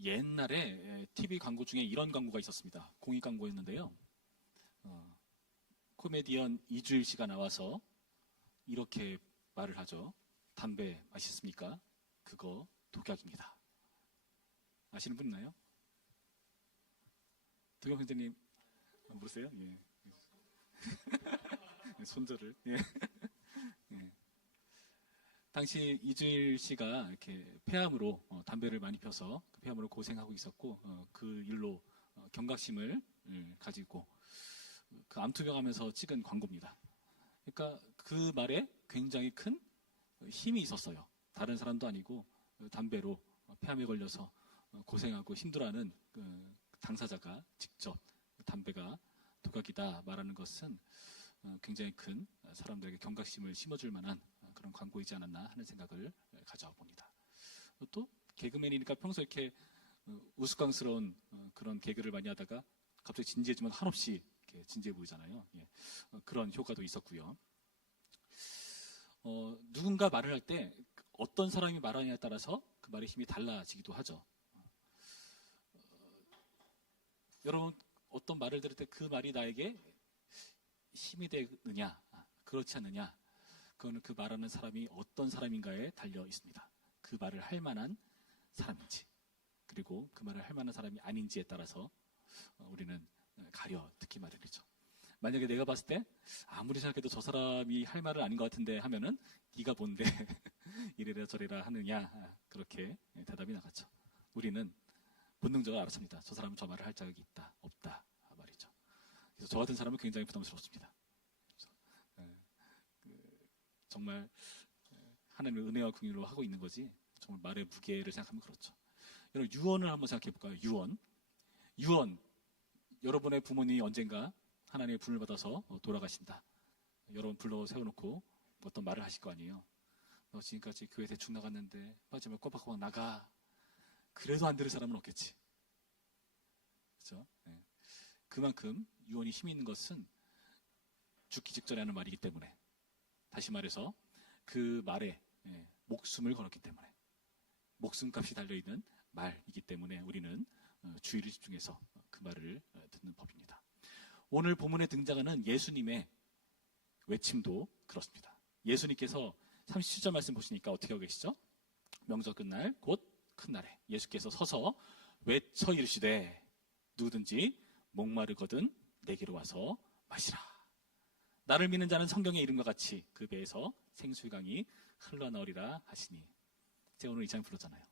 옛날에 TV 광고 중에 이런 광고가 있었습니다. 공익 광고였는데요. 코미디언 이주일 씨가 나와서 이렇게 말을 하죠. 담배 맛있습니까? 그거 독약입니다. 아시는 분 있나요? 도경 선생님 모르세요? 예. 손절을. 예. 예. 당시 이주일 씨가 이렇게 폐암으로 담배를 많이 펴서 그 폐암으로 고생하고 있었고 그 일로 경각심을 가지고 그 암투병하면서 찍은 광고입니다. 그러니까 그 말에 굉장히 큰 힘이 있었어요. 다른 사람도 아니고 담배로 폐암에 걸려서 고생하고 힘들어하는 그 당사자가 직접 담배가 독약이다 말하는 것은 굉장히 큰 사람들에게 경각심을 심어줄 만한 그런 광고이지 않았나 하는 생각을 가져봅니다. 또 개그맨이니까 평소 이렇게 우스꽝스러운 그런 개그를 많이 하다가 갑자기 진지해지면 한없이 이렇게 진지해 보이잖아요. 예. 그런 효과도 있었고요. 누군가 말을 할 때 어떤 사람이 말하느냐에 따라서 그 말의 힘이 달라지기도 하죠. 여러분 어떤 말을 들을 때 그 말이 나에게 힘이 되느냐 그렇지 않느냐 그거는 그 말하는 사람이 어떤 사람인가에 달려 있습니다. 그 말을 할 만한 사람인지 그리고 그 말을 할 만한 사람이 아닌지에 따라서 우리는 가려 듣기 마련이죠. 만약에 내가 봤을 때 아무리 생각해도 저 사람이 할 말은 아닌 것 같은데 하면은 네가 뭔데 이래라 저래라 하느냐 그렇게 대답이 나갔죠. 우리는 본능적으로 알았습니다. 저 사람은 저 말을 할 자격이 있다 없다 말이죠. 그래서 저 같은 사람은 굉장히 부담스럽습니다. 정말 하나님의 은혜와 긍휼로 하고 있는 거지 정말 말의 무게를 생각하면 그렇죠. 여러분 유언을 한번 생각해 볼까요? 유언 여러분의 부모님이 언젠가 하나님의 분을 받아서 돌아가신다. 여러분 불러 세워놓고 어떤 말을 하실 거 아니에요. 너 지금까지 교회 대충 나갔는데 마지막에 꼬박꼬박 나가. 그래도 안 들을 사람은 없겠지. 그렇죠? 네. 그만큼 유언이 힘이 있는 것은 죽기 직전에 하는 말이기 때문에 다시 말해서 그 말에 목숨을 걸었기 때문에 목숨값이 달려있는 말이기 때문에 우리는 주의를 집중해서 그 말을 듣는 법입니다. 오늘 본문에 등장하는 예수님의 외침도 그렇습니다. 예수님께서 37절 말씀 보시니까 어떻게 하고 계시죠? 명절 끝날 곧 큰 날에 예수께서 서서 외쳐 이르시되 누구든지 목마르거든 내게로 와서 마시라. 나를 믿는 자는 성경의 이름과 같이 그 배에서 생수의 강이 흘러나오리라 하시니. 제가 오늘 이 장 불렀잖아요.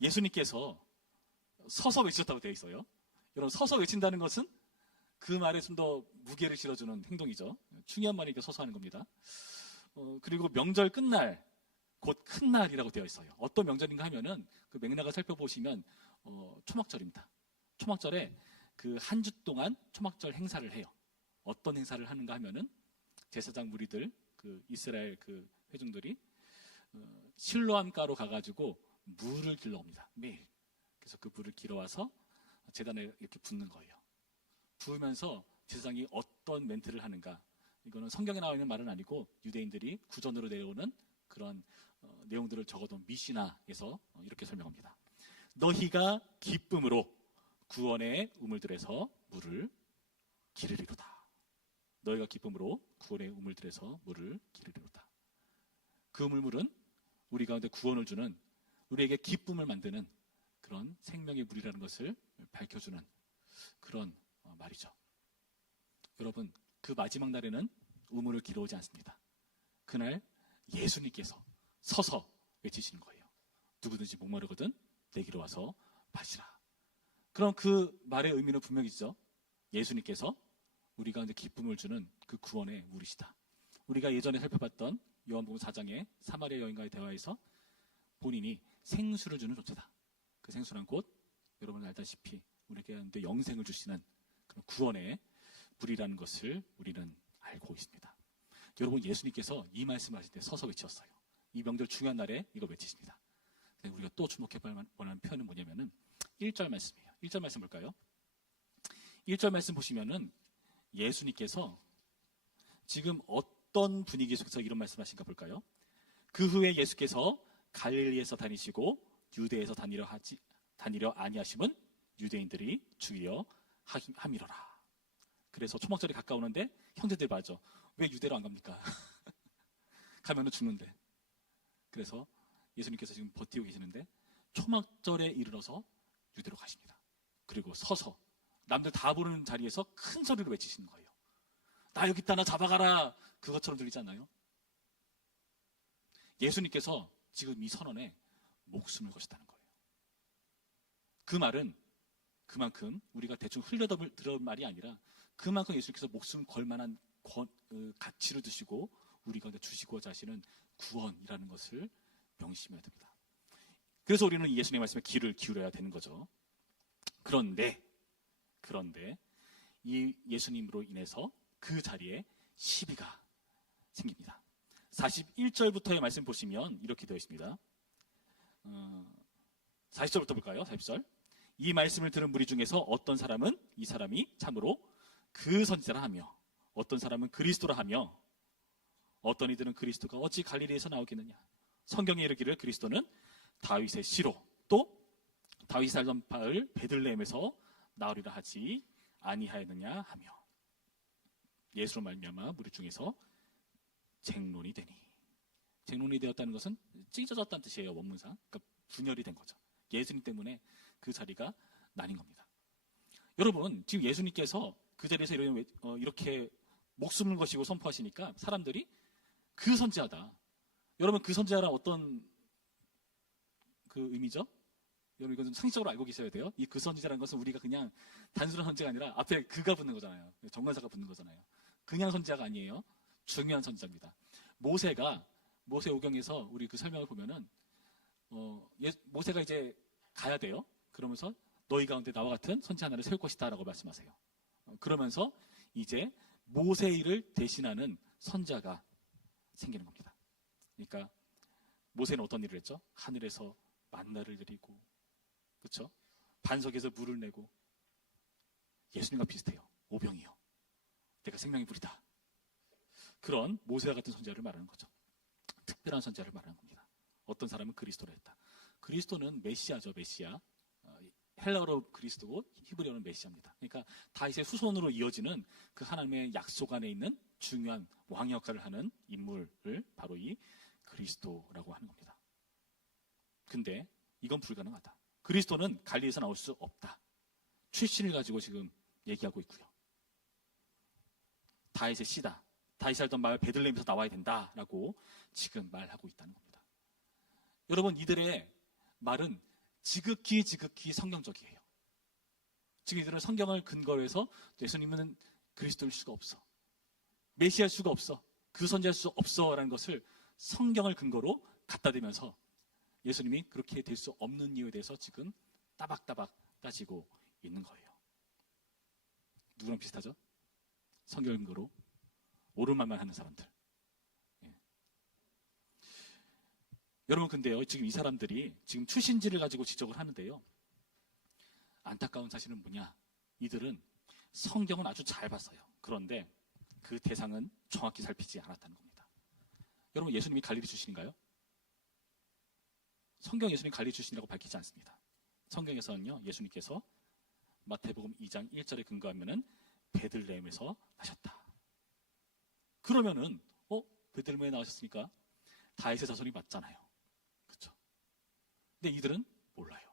예수님께서 서서 외치셨다고 되어 있어요. 여러분 서서 외친다는 것은 그 말에 좀 더 무게를 실어주는 행동이죠. 중요한 말이니까 서서 하는 겁니다. 그리고 명절 끝날 곧 큰 날이라고 되어 있어요. 어떤 명절인가 하면은 그 맥락을 살펴보시면 초막절입니다. 초막절에 그 한 주 동안 초막절 행사를 해요. 어떤 행사를 하는가 하면은 제사장 무리들 그 이스라엘 그 회중들이 실로암가로 가가지고 물을 길러옵니다. 매일. 그래서 그 물을 길어와서 제단에 이렇게 붓는 거예요. 부으면서 제사장이 어떤 멘트를 하는가. 이거는 성경에 나와 있는 말은 아니고 유대인들이 구전으로 내려오는 그런 내용들을 적어둔 미시나에서 이렇게 설명합니다. 너희가 기쁨으로 구원의 우물들에서 물을 기르리로다. 너희가 기쁨으로 구원의 우물들에서 물을 기르리로다. 그 우물물은 우리 가운데 구원을 주는 우리에게 기쁨을 만드는 그런 생명의 물이라는 것을 밝혀주는 그런 말이죠. 여러분 그 마지막 날에는 우물을 길어오지 않습니다. 그날 예수님께서 서서 외치시는 거예요. 누구든지 목마르거든 내게로 와서 마시라. 그럼 그 말의 의미는 분명히죠. 예수님께서 우리 가운데 기쁨을 주는 그 구원의 물이시다. 우리가 예전에 살펴봤던 요한복음 4장의 사마리아 여인과의 대화에서 본인이 생수를 주는 존재다. 그 생수란 곧 여러분 알다시피 우리에게 가운데 영생을 주시는 그런 구원의 물이라는 것을 우리는 알고 있습니다. 여러분 예수님께서 이 말씀을 하실 때 서서 외치셨어요. 이 명절 중요한 날에 이거 외치십니다. 우리가 또 주목해 볼 만한 표현은 뭐냐면은 1절 말씀이에요. 1절 말씀 볼까요? 1절 말씀 보시면은 예수님께서 지금 어떤 분위기 속에서 이런 말씀하신가 볼까요? 그 후에 예수께서 갈릴리에서 다니시고 유대에서 다니려 아니하심은 유대인들이 죽이려 함이로라. 그래서 초막절이 가까우는데 형제들 말죠. 왜 유대로 안 갑니까? 가면은 죽는데. 그래서 예수님께서 지금 버티고 계시는데 초막절에 이르러서 유대로 가십니다. 그리고 서서 남들 다 보는 자리에서 큰 소리로 외치시는 거예요. 나 여기 있다, 나 잡아가라. 그것처럼 들리지 않나요? 예수님께서 지금 이 선언에 목숨을 거셨다는 거예요. 그 말은 그만큼 우리가 대충 흘려들은 말이 아니라 그만큼 예수님께서 목숨 걸 만한 가치를 두시고 우리가 주시고자 하시는 구원이라는 것을 명심해야 됩니다. 그래서 우리는 예수님의 말씀에 귀를 기울여야 되는 거죠. 그런데 이 예수님으로 인해서 그 자리에 시비가 생깁니다. 41절부터의 말씀 보시면 이렇게 되어 있습니다. 40절부터 볼까요? 40절. 이 말씀을 들은 무리 중에서 어떤 사람은 이 사람이 참으로 그 선지자라 하며 어떤 사람은 그리스도라 하며 어떤 이들은 그리스도가 어찌 갈릴리에서 나오겠느냐. 성경에 이르기를 그리스도는 다윗의 씨로 또 다윗이 살던 바을 베들레헴에서 나오리라 하지 아니하였느냐 하며 예수로 말미암아 무리 중에서 쟁론이 되니. 쟁론이 되었다는 것은 찢어졌다는 뜻이에요. 원문상. 그러니까 분열이 된 거죠. 예수님 때문에 그 자리가 나뉜 겁니다. 여러분, 지금 예수님께서 그 자리에서 이렇게 목숨을 거시고 선포하시니까 사람들이 그 선지자다. 여러분, 그 선지자란 어떤 그 의미죠? 여러분, 이건 좀 상식적으로 알고 계셔야 돼요. 이 그 선지자라는 것은 우리가 그냥 단순한 선지자가 아니라 앞에 그가 붙는 거잖아요. 정관사가 붙는 거잖아요. 그냥 선지자가 아니에요. 중요한 선지자입니다. 모세 오경에서 우리 그 설명을 보면은 모세가 이제 가야 돼요. 그러면서 너희 가운데 나와 같은 선지 하나를 세울 것이다 라고 말씀하세요. 그러면서 이제 모세의 일을 대신하는 선지자가 생기는 겁니다. 그러니까 모세는 어떤 일을 했죠? 하늘에서 만나를 내리고, 그렇죠? 반석에서 물을 내고. 예수님과 비슷해요. 오병이요. 내가 생명의 불이다. 그런 모세와 같은 선지자를 말하는 거죠. 특별한 선지자를 말하는 겁니다. 어떤 사람은 그리스도라 했다. 그리스도는 메시아죠. 메시아. 헬라어로 그리스도고 히브리어는 메시아입니다. 그러니까 다윗의 후손으로 이어지는 그 하나님의 약속 안에 있는 중요한 왕의 역할을 하는 인물을 바로 이 그리스도라고 하는 겁니다. 근데 이건 불가능하다. 그리스도는 갈릴리에서 나올 수 없다. 출신을 가지고 지금 얘기하고 있고요. 다윗의 씨다. 다윗이 살던 마을 베들레헴에서 나와야 된다라고 지금 말하고 있다는 겁니다. 여러분, 이들의 말은 지극히 성경적이에요. 지금 이들은 성경을 근거로 해서 예수님은 그리스도일 수가 없어. 메시아일 수가 없어. 그 선지자일 수 없어라는 것을 성경을 근거로 갖다 대면서 예수님이 그렇게 될 수 없는 이유에 대해서 지금 따박따박 따지고 있는 거예요. 누구랑 비슷하죠? 성경 근거로 옳은 말만 하는 사람들. 예. 여러분, 근데요, 지금 이 사람들이 지금 출신지를 가지고 지적을 하는데요. 안타까운 사실은 뭐냐? 이들은 성경은 아주 잘 봤어요. 그런데 그 대상은 정확히 살피지 않았다는 겁니다. 여러분, 예수님이 갈릴리 출신인가요? 성경 예수님 갈릴리 출신이라고 밝히지 않습니다. 성경에서는요, 예수님께서 마태복음 2장 1절에 근거하면은 베들레헴에서 나셨다. 그러면은 베들레헴에 나오셨으니까 다윗의 자손이 맞잖아요. 그렇죠? 근데 이들은 몰라요.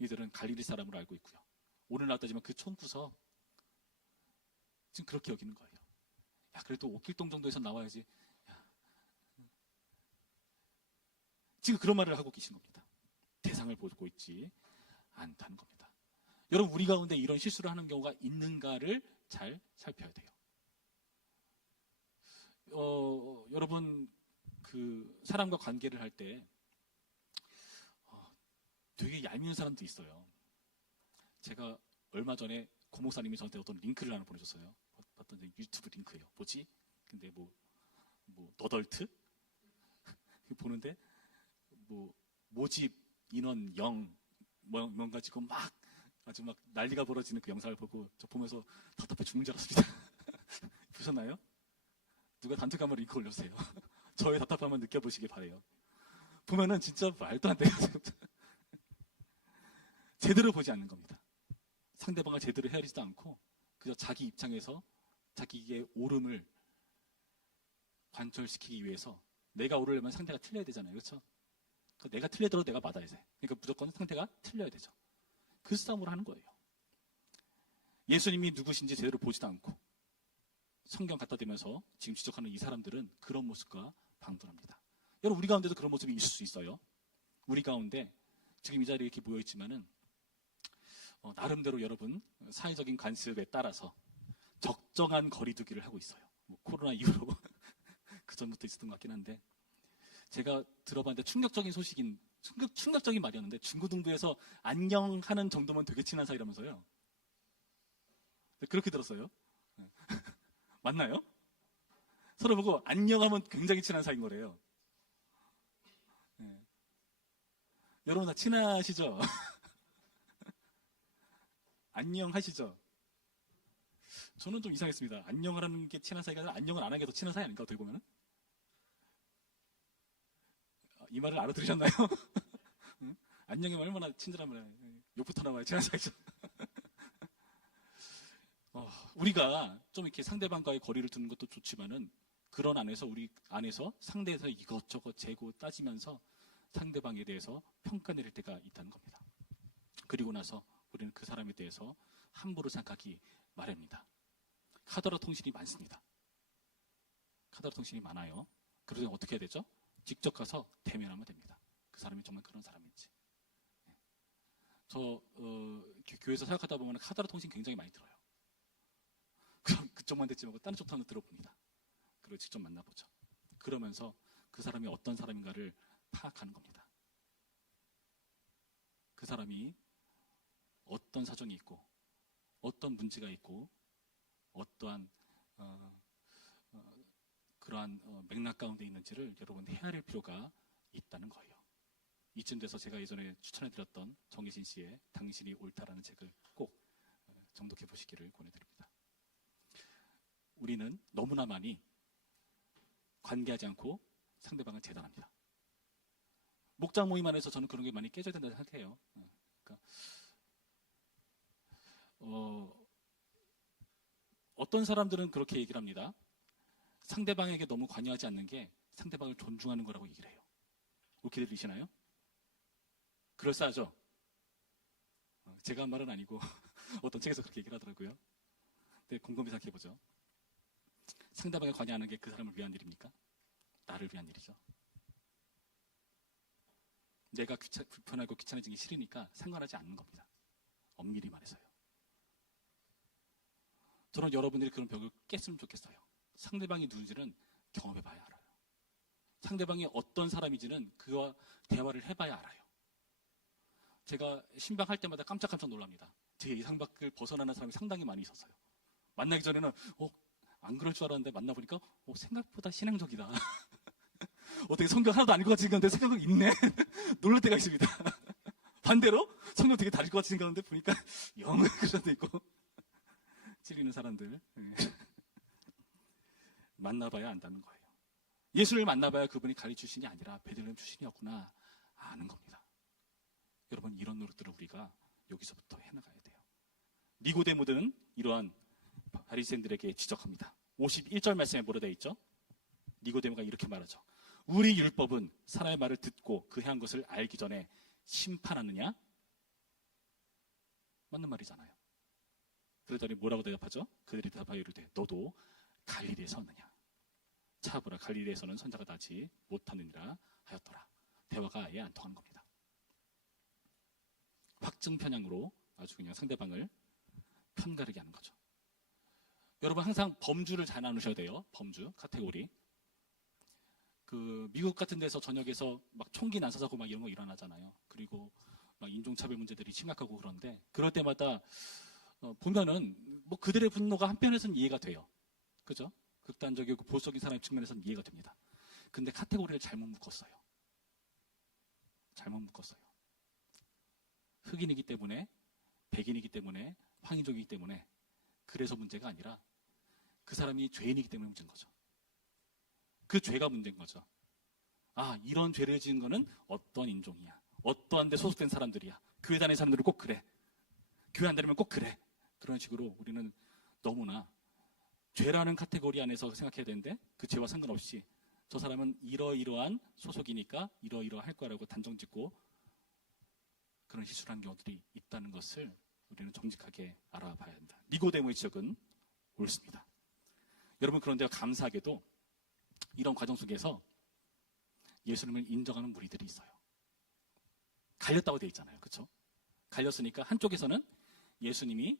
이들은 갈릴리 사람으로 알고 있고요. 오늘 나왔다지만 그 총구석 지금 그렇게 여기는 거예요. 야, 그래도 옥길동 정도에서 나와야지. 야. 지금 그런 말을 하고 계신 겁니다. 대상을 보고 있지 않다는 겁니다. 여러분, 우리 가운데 이런 실수를 하는 경우가 있는가를 잘 살펴야 돼요. 여러분, 그 사람과 관계를 할 때 되게 얄미운 사람도 있어요. 제가 얼마 전에 고 목사님이 저한테 어떤 링크를 하나 보내줬어요. 어떤 유튜브 링크예요. 뭐지? 근데 뭐 너덜트? 보는데 모집 인원 0 뭔가 지금 막 아주 막 난리가 벌어지는 그 영상을 보고 저 보면서 답답해 죽는 줄 알았습니다. 보셨나요? 누가 단톡방으로 링크 올렸어요. 저의 답답함을 느껴보시길 바래요. 보면은 진짜 말도 안 돼요. 제대로 보지 않는 겁니다. 상대방을 제대로 헤아리지도 않고 그저 자기 입장에서 자기의 옳음을 관철시키기 위해서 내가 옳으려면 상대가 틀려야 되잖아요. 그렇죠? 그러니까 내가 틀리더라도 내가 맞아야 돼. 그러니까 무조건 상대가 틀려야 되죠. 그 싸움을 하는 거예요. 예수님이 누구신지 제대로 보지도 않고 성경 갖다 대면서 지금 지적하는 이 사람들은 그런 모습과 방불합니다. 여러분, 우리 가운데도 그런 모습이 있을 수 있어요. 우리 가운데 지금 이 자리에 이렇게 모여있지만은 나름대로 여러분 사회적인 관습에 따라서 적정한 거리두기를 하고 있어요. 뭐 코로나 이후로 그 전부터 있었던 것 같긴 한데, 제가 들어봤는데 충격적인 말이었는데, 중고등부에서 안녕하는 정도면 되게 친한 사이라면서요. 그렇게 들었어요. 맞나요? 서로 보고 안녕하면 굉장히 친한 사이인 거래요. 네. 여러분 다 친하시죠? 안녕하시죠? 저는 좀 이상했습니다. 안녕하라는 게 친한 사이가 아니라 안녕을 안 하는 게 더 친한 사이 아닌가, 어떻게 보면은? 이 말을 알아들으셨나요? 응? 안녕이면 얼마나 친절하면 욕부터 나와야 친한 사이죠. 우리가 좀 이렇게 상대방과의 거리를 두는 것도 좋지만은, 그런 안에서 우리 안에서 상대에서 이것저것 재고 따지면서 상대방에 대해서 평가 내릴 때가 있다는 겁니다. 그리고 나서 우리는 그 사람에 대해서 함부로 생각하기 마련입니다. 카더라 통신이 많습니다. 카더라 통신이 많아요. 그러면 어떻게 해야 되죠? 직접 가서 대면하면 됩니다. 그 사람이 정말 그런 사람인지. 저 교회에서 사역하다 보면 카더라 통신 굉장히 많이 들어요. 그럼 그쪽만 듣지 말고 다른 쪽도 한번 들어봅니다. 그리고 직접 만나보죠. 그러면서 그 사람이 어떤 사람인가를 파악하는 겁니다. 그 사람이 어떤 사정이 있고 어떤 문제가 있고 어떠한 그러한 맥락 가운데 있는지를 여러분 헤아릴 필요가 있다는 거예요. 이쯤 돼서 제가 예전에 추천해드렸던 정희신 씨의 당신이 옳다라는 책을 꼭 정독해 보시기를 권해드립니다. 우리는 너무나 많이 관계하지 않고 상대방을 재단합니다. 목장 모임 안에서 저는 그런 게 많이 깨져야 된다고 생각해요. 그러니까 어떤 사람들은 그렇게 얘기를 합니다. 상대방에게 너무 관여하지 않는 게 상대방을 존중하는 거라고 얘기를 해요. 그렇게 들리시나요? 그럴싸하죠? 제가 한 말은 아니고 어떤 책에서 그렇게 얘기를 하더라고요. 근데 곰곰이 생각해보죠. 상대방에 관여하는 게 그 사람을 위한 일입니까? 나를 위한 일이죠. 내가 불편하고 귀찮아지기 싫으니까 상관하지 않는 겁니다. 엄밀히 말해서요. 저는 여러분들이 그런 벽을 깼으면 좋겠어요. 상대방이 누군지는 경험해봐야 알아요. 상대방이 어떤 사람인지는 그와 대화를 해봐야 알아요. 제가 신방할 때마다 깜짝깜짝 놀랍니다. 제 예상 밖을 벗어나는 사람이 상당히 많이 있었어요. 만나기 전에는 안 그럴 줄 알았는데 만나보니까 생각보다 신앙적이다. 어떻게 성경 하나도 아닐 것 같이 생겼는데 생각이 있네. 놀랄 때가 있습니다. 반대로 성경 되게 다를 것 같이 생겼는데 보니까 영 그런 데 있고 찔리는 사람들 만나봐야 안다는 거예요. 예수를 만나봐야 그분이 갈리 출신이 아니라 베들레헴 출신이었구나 아는 겁니다. 여러분, 이런 노릇들을 우리가 여기서부터 해나가야 돼요. 니고데모는 이러한 바리새인들에게 지적합니다. 51절 말씀에 뭐라 되어 있죠? 니고데모가 이렇게 말하죠. 우리 율법은 사람의 말을 듣고 그 행한 것을 알기 전에 심판하느냐? 맞는 말이잖아요. 그러더니 뭐라고 대답하죠? 그들이 대답하여 이르되 너도 갈릴리에서 왔느냐? 차보라, 갈릴리에서는 선자가 나지 못하느니라 하였더라. 대화가 아예 안 통하는 겁니다. 확증 편향으로 아주 그냥 상대방을 편가르게 하는 거죠. 여러분, 항상 범주를 잘 나누셔야 돼요. 범주, 카테고리. 미국 같은 데서 전역에서 막 총기 난사사고 막 이런 거 일어나잖아요. 그리고 막 인종차별 문제들이 심각하고 그런데 그럴 때마다 보면은 뭐 그들의 분노가 한편에서는 이해가 돼요. 그죠? 극단적이고 보수적인 사람의 측면에서는 이해가 됩니다. 근데 카테고리를 잘못 묶었어요. 잘못 묶었어요. 흑인이기 때문에, 백인이기 때문에, 황인종이기 때문에 그래서 문제가 아니라 그 사람이 죄인이기 때문에 문제인 거죠. 그 죄가 문제인 거죠. 이런 죄를 지은 거는 어떤 인종이야, 어떠한 데 소속된 사람들이야, 교회 다니는 사람들은 꼭 그래, 교회 안 다니면 꼭 그래. 그런 식으로 우리는 너무나 죄라는 카테고리 안에서 생각해야 되는데, 그 죄와 상관없이 저 사람은 이러이러한 소속이니까 이러이러할 거라고 단정 짓고 그런 실수를 한 경우들이 있다는 것을 우리는 정직하게 알아봐야 한다. 니고데모의 지적은 옳습니다. 여러분, 그런데 감사하게도 이런 과정 속에서 예수님을 인정하는 무리들이 있어요. 갈렸다고 돼 있잖아요. 그렇죠? 갈렸으니까 한쪽에서는 예수님이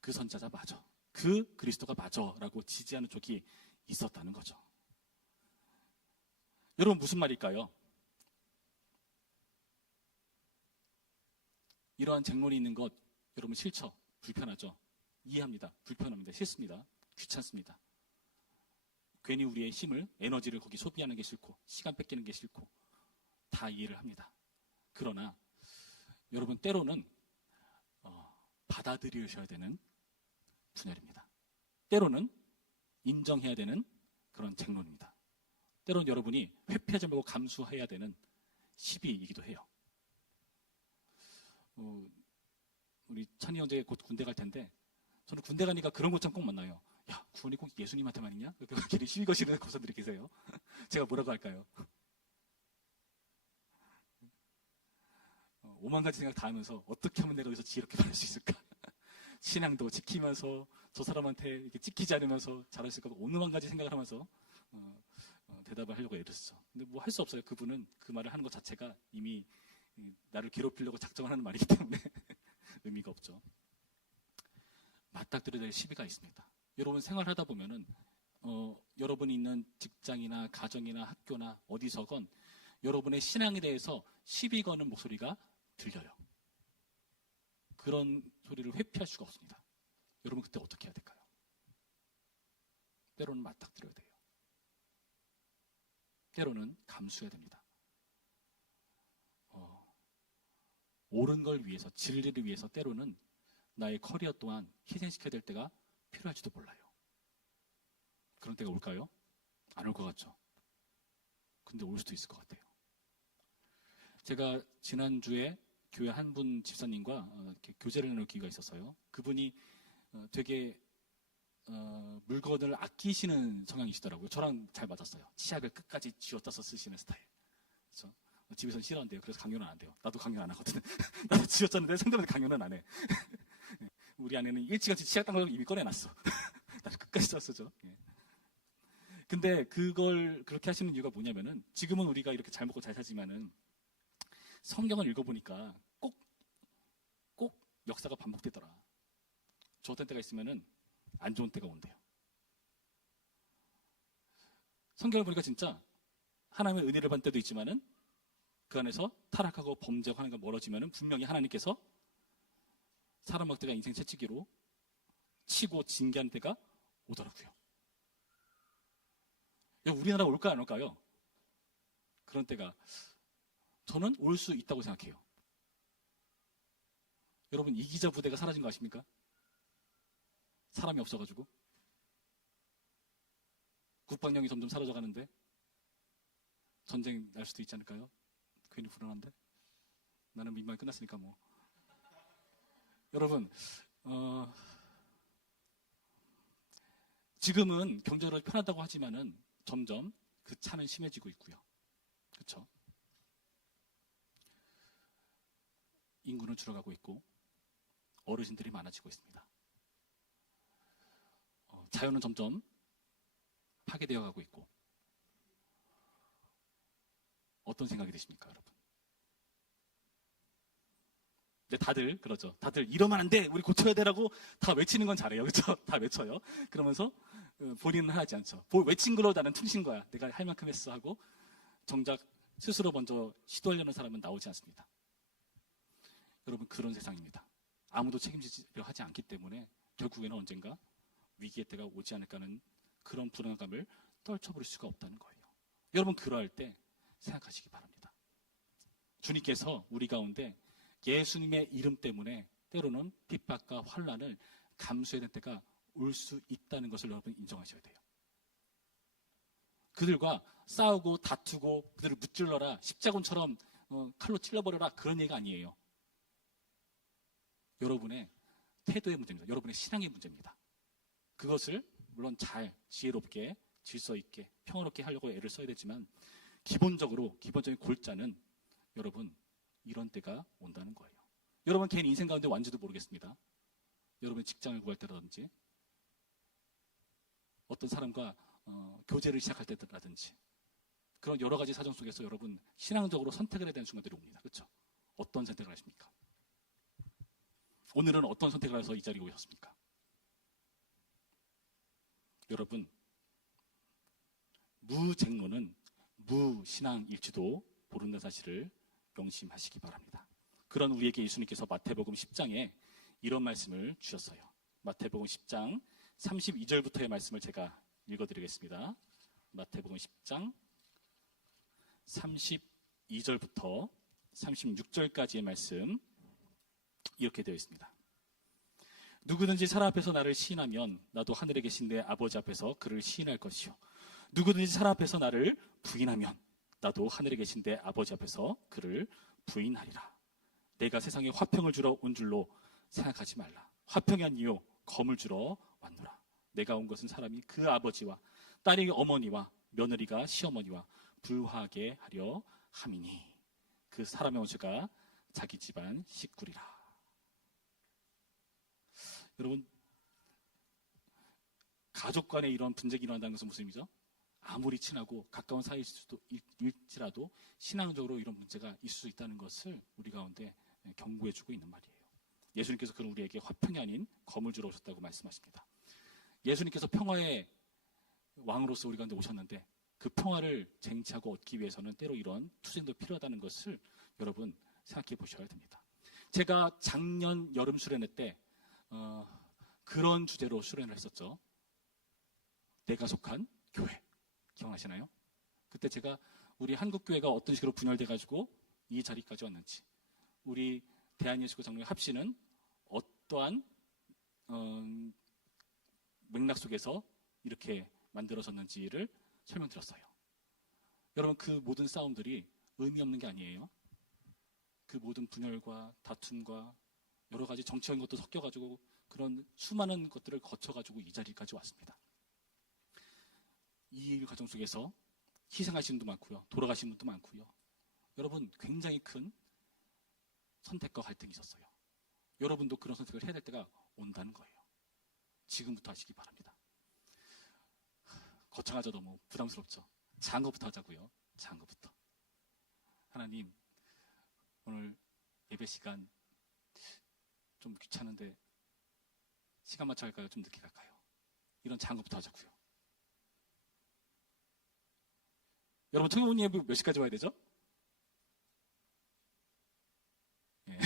그 선자자 맞아, 그 그리스도가 맞아 라고 지지하는 쪽이 있었다는 거죠. 여러분, 무슨 말일까요? 이러한 쟁론이 있는 것 여러분 싫죠? 불편하죠? 이해합니다. 불편합니다. 싫습니다. 귀찮습니다. 괜히 우리의 힘을, 에너지를 거기 소비하는 게 싫고 시간 뺏기는 게 싫고 다 이해를 합니다. 그러나 여러분, 때로는 받아들이셔야 되는 분열입니다. 때로는 인정해야 되는 그런 쟁론입니다. 때로는 여러분이 회피하지 말고 감수해야 되는 시비이기도 해요. 우리 찬이 형제 곧 군대 갈 텐데, 저는 군대 가니까 그런 것처럼 꼭 만나요. 야, 구원이 꼭 예수님한테만 있냐? 그렇게 시비 거시는 고사들이 계세요. 제가 뭐라고 할까요? 오만 가지 생각 다 하면서 어떻게 하면 내가 여기서 지혜롭게 말할 수 있을까? 신앙도 지키면서 저 사람한테 이렇게 찍히지 않으면서 잘할 수 있을까? 오만 가지 생각을 하면서 대답을 하려고 애썼어. 근데 뭐 할 수 없어요. 그분은 그 말을 하는 것 자체가 이미 나를 괴롭히려고 작정을 하는 말이기 때문에 의미가 없죠. 맞닥뜨려야 될 시비가 있습니다. 여러분, 생활하다 보면은 여러분이 있는 직장이나 가정이나 학교나 어디서건 여러분의 신앙에 대해서 시비 거는 목소리가 들려요. 그런 소리를 회피할 수가 없습니다. 여러분, 그때 어떻게 해야 될까요? 때로는 맞닥뜨려야 돼요. 때로는 감수해야 됩니다. 옳은 걸 위해서, 진리를 위해서 때로는 나의 커리어 또한 희생시켜야 될 때가 필요할지도 몰라요. 그런 때가 올까요? 안 올 것 같죠? 근데 올 수도 있을 것 같아요. 제가 지난주에 교회 한 분 집사님과 이렇게 교제를 나눌 기회가 있었어요. 그분이 되게 물건을 아끼시는 성향이시더라고요. 저랑 잘 맞았어요. 치약을 끝까지 쥐어짜서 쓰시는 스타일. 그렇죠? 집에서는 싫어한대요. 그래서 강요는 안 돼요. 나도 강요 안 하거든. 나도 쥐어짰는데 상대방한테 강요는 안 해. 우리 아내는 일찌감치 치약 딴 걸 이미 꺼내놨어. 나도 끝까지 썼죠. 예. 근데 그걸 그렇게 하시는 이유가 뭐냐면은, 지금은 우리가 이렇게 잘 먹고 잘 살지만은 성경을 읽어보니까 꼭 역사가 반복되더라. 좋던 때가 있으면은 안 좋은 때가 온대요. 성경을 보니까 진짜 하나님의 은혜를 받는 때도 있지만은 그 안에서 타락하고 범죄하고 하나님과 멀어지면은 분명히 하나님께서 사람 막대가 인생 채찍기로 치고 징계하는 때가 오더라고요. 우리나라 올까 안 올까요? 그런 때가 저는 올 수 있다고 생각해요. 여러분, 이기자 부대가 사라진 거 아십니까? 사람이 없어가지고. 국방력이 점점 사라져가는데 전쟁 날 수도 있지 않을까요? 괜히 불안한데? 나는 민방위 끝났으니까 뭐. 여러분, 지금은 경제적으로 편하다고 하지만은 점점 그 차는 심해지고 있고요. 그렇죠? 인구는 줄어가고 있고 어르신들이 많아지고 있습니다. 자연은 점점 파괴되어 가고 있고. 어떤 생각이 드십니까, 여러분? 근데 다들 그러죠. 다들 이러면 안 돼, 우리 고쳐야 되라고 다 외치는 건 잘해요. 그렇죠? 다 외쳐요. 그러면서 본인은 하지 않죠. 외친 걸로 나는 퉁신 거야, 내가 할 만큼 했어 하고 정작 스스로 먼저 시도하려는 사람은 나오지 않습니다. 여러분, 그런 세상입니다. 아무도 책임지려 하지 않기 때문에 결국에는 언젠가 위기의 때가 오지 않을까 하는 그런 불안감을 떨쳐버릴 수가 없다는 거예요. 여러분, 그러할 때 생각하시기 바랍니다. 주님께서 우리 가운데 예수님의 이름 때문에 때로는 핍박과 환난을 감수해야 될 때가 올 수 있다는 것을 여러분 인정하셔야 돼요. 그들과 싸우고 다투고 그들을 무찔러라, 십자군처럼 칼로 찔러버려라, 그런 얘기가 아니에요. 여러분의 태도의 문제입니다. 여러분의 신앙의 문제입니다. 그것을 물론 잘 지혜롭게 질서 있게 평화롭게 하려고 애를 써야 되지만 기본적인 골자는 여러분 이런 때가 온다는 거예요. 여러분 개인 인생 가운데 완지도 모르겠습니다. 여러분 직장을 구할 때라든지 어떤 사람과 교제를 시작할 때라든지 그런 여러 가지 사정 속에서 여러분 신앙적으로 선택을 해야 되는 순간들이 옵니다. 그렇죠? 어떤 선택을 하십니까? 오늘은 어떤 선택을 해서 이 자리에 오셨습니까? 여러분, 무쟁론은 무신앙일지도 모른다는 사실을 명심하시기 바랍니다. 그런 우리에게 예수님께서 마태복음 10장에 이런 말씀을 주셨어요. 마태복음 10장 32절부터의 말씀을 제가 읽어드리겠습니다. 마태복음 10장 32절부터 36절까지의 말씀 이렇게 되어 있습니다. 누구든지 사람 앞에서 나를 시인하면 나도 하늘에 계신 내 아버지 앞에서 그를 시인할 것이요, 누구든지 사람 앞에서 나를 부인하면 나도 하늘에 계신 내 아버지 앞에서 그를 부인하리라. 내가 세상에 화평을 주러 온 줄로 생각하지 말라. 화평이 아니요 검을 주러 왔노라. 내가 온 것은 사람이 그 아버지와 딸이 어머니와 며느리가 시어머니와 불화하게 하려 함이니 그 사람의 원수가 자기 집안 식구리라. 여러분, 가족 간에 이런 분쟁이 일어난다는 것은 무슨 의미죠? 아무리 친하고 가까운 사이일지라도 신앙적으로 이런 문제가 있을 수 있다는 것을 우리 가운데 경고해주고 있는 말이에요. 예수님께서 그는 우리에게 화평이 아닌 검을 주러 오셨다고 말씀하십니다. 예수님께서 평화의 왕으로서 우리 가운데 오셨는데 그 평화를 쟁취하고 얻기 위해서는 때로 이런 투쟁도 필요하다는 것을 여러분 생각해 보셔야 됩니다. 제가 작년 여름 수련회 때 그런 주제로 수련을 했었죠. 내가 속한 교회. 기억나시나요? 그때 제가 우리 한국교회가 어떤 식으로 분열돼가지고 이 자리까지 왔는지, 우리 대한예수교 장로회 합시는 어떠한 맥락 속에서 이렇게 만들어졌는지를 설명드렸어요. 여러분, 그 모든 싸움들이 의미 없는 게 아니에요. 그 모든 분열과 다툼과 여러 가지 정치적인 것도 섞여가지고 그런 수많은 것들을 거쳐가지고 이 자리까지 왔습니다. 이 일 과정 속에서 희생하신 분도 많고요, 돌아가신 분도 많고요. 여러분, 굉장히 큰 선택과 갈등이 있었어요. 여러분도 그런 선택을 해야 될 때가 온다는 거예요. 지금부터 하시기 바랍니다. 거창하죠? 너무 부담스럽죠? 작은 것부터 하자고요. 작은 것부터. 하나님, 오늘 예배 시간 좀 귀찮은데 시간 맞춰 갈까요? 좀 늦게 갈까요? 이런 작은 것부터 하자고요. 여러분, 청년부 예배 몇 시까지 와야 되죠? 예.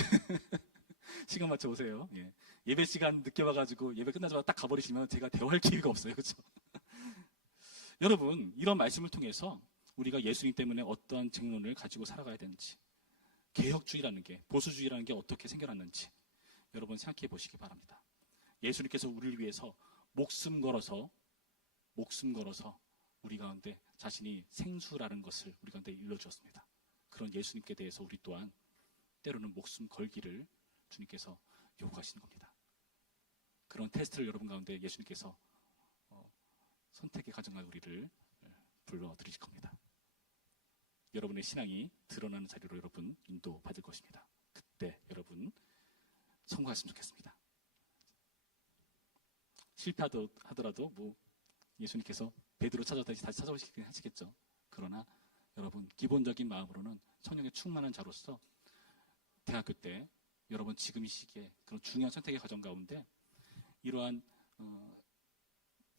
시간 맞춰 오세요. 예. 예배 시간 늦게 와가지고 예배 끝나자마자 딱 가버리시면 제가 대화할 기회가 없어요. 그렇죠? 여러분, 이런 말씀을 통해서 우리가 예수님 때문에 어떠한 쟁론을 가지고 살아가야 되는지, 개혁주의라는 게, 보수주의라는 게 어떻게 생겨났는지 여러분 생각해 보시기 바랍니다. 예수님께서 우리를 위해서 목숨 걸어서 우리 가운데 자신이 생수라는 것을 우리 가운데 일러주었습니다. 그런 예수님께 대해서 우리 또한 때로는 목숨 걸기를 주님께서 요구하시는 겁니다. 그런 테스트를 여러분 가운데 예수님께서 선택의 과정을 우리를 불러드리실 겁니다. 여러분의 신앙이 드러나는 자리로 여러분 인도받을 것입니다. 그때 여러분 성공하셨으면 좋겠습니다. 실패하더라도 뭐 예수님께서 베드로 찾아다시 다시 찾아오시긴 하시겠죠. 그러나 여러분 기본적인 마음으로는 성령의 충만한 자로서 대학교 때 여러분 지금 이 시기에 그런 중요한 선택의 과정 가운데 이러한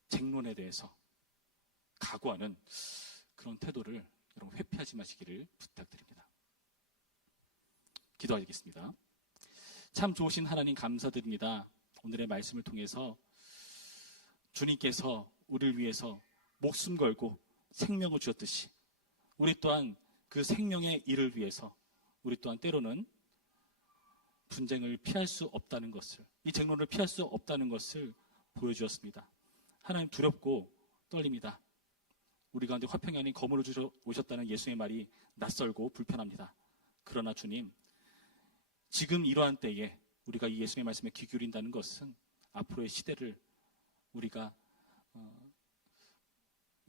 쟁론에 대해서 각오하는 그런 태도를 여러분 회피하지 마시기를 부탁드립니다. 기도하겠습니다. 참 좋으신 하나님 감사드립니다. 오늘의 말씀을 통해서 주님께서 우리를 위해서 목숨 걸고 생명을 주셨듯이 우리 또한 그 생명의 일을 위해서 우리 또한 때로는 분쟁을 피할 수 없다는 것을, 이 쟁론을 피할 수 없다는 것을 보여주었습니다. 하나님, 두렵고 떨립니다. 우리 가운데 화평이 아닌 거물을 주셔 오셨다는 예수의 말이 낯설고 불편합니다. 그러나 주님, 지금 이러한 때에 우리가 이 예수의 말씀에 귀 기울인다는 것은 앞으로의 시대를 우리가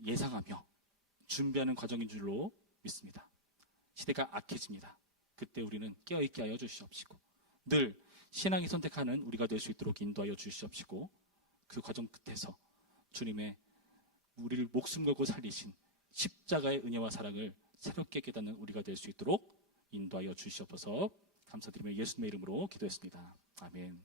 예상하며 준비하는 과정인 줄로 믿습니다. 시대가 악해집니다. 그때 우리는 깨어있게 하여 주시옵시고 늘 신앙이 선택하는 우리가 될 수 있도록 인도하여 주시옵시고 그 과정 끝에서 주님의 우리를 목숨 걸고 살리신 십자가의 은혜와 사랑을 새롭게 깨닫는 우리가 될 수 있도록 인도하여 주시옵소서. 감사드리며 예수님의 이름으로 기도했습니다. 아멘.